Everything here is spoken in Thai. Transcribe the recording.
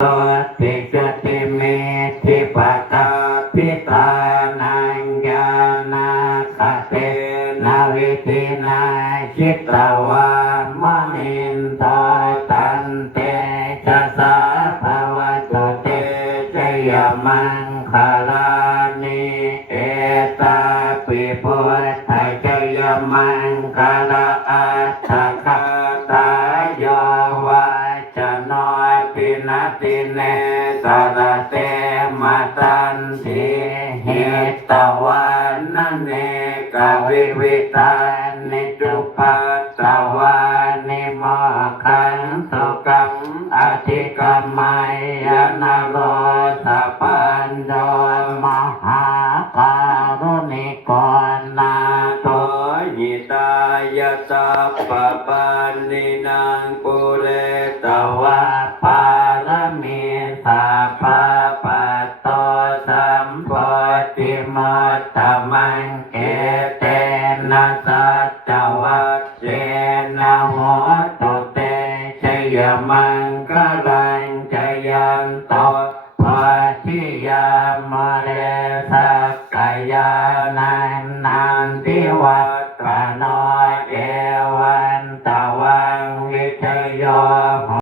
โตติจติเมธิปตาพิตานังญาณาคเตนาวิธินาชิตวามณินทาตันเตชะสาภวตุเตชยมังคลานิเอตาปิพุทธชยมังคลาอัตถคตายาวาจโนปินาติเนสารเตมตันติเหตวันนันเนกวิวิตานิจุปัตตวานิโมขังสุขังอธิกรรมัยนาโรสัพพันโยมหาการุณิโกนาโตหิตายะสัพพปันนินางปุเรตวะปารมีสัพพปัตโตสัมปติมัตตมังเอเตนะสัจจวัคเชนะโหตุเตชยมังคลังชยันโตภาชิยามเรสักกายานันนันติวะ